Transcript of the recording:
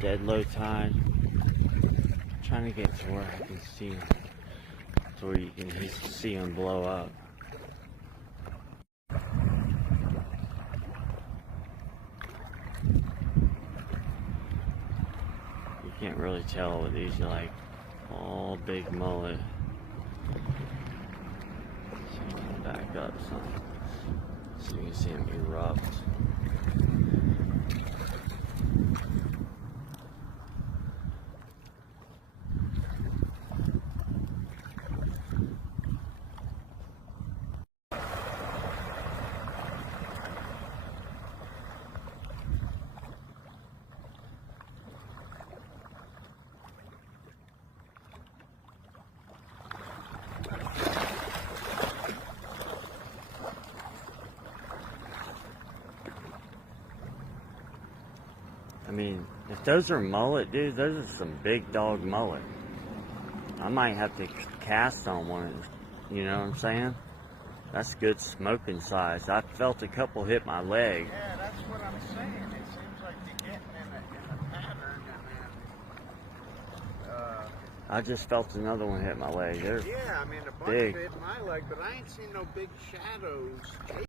dead low tide. Trying to get to where I can see, to where you can see them blow up. You can't really tell, but these are like all big mullet. So I'm gonna back up some so you can see them erupt. I mean, if those are mullet, dude, those are some big dog mullet. I might have to cast on one, you know what I'm saying? That's good smoking size. I felt a couple hit my leg. Yeah, that's what I'm saying. It seems like you're getting in a pattern, and then I just felt another one hit my leg. They're yeah, I mean, a bunch big. hit my leg, but I ain't seen no big shadows.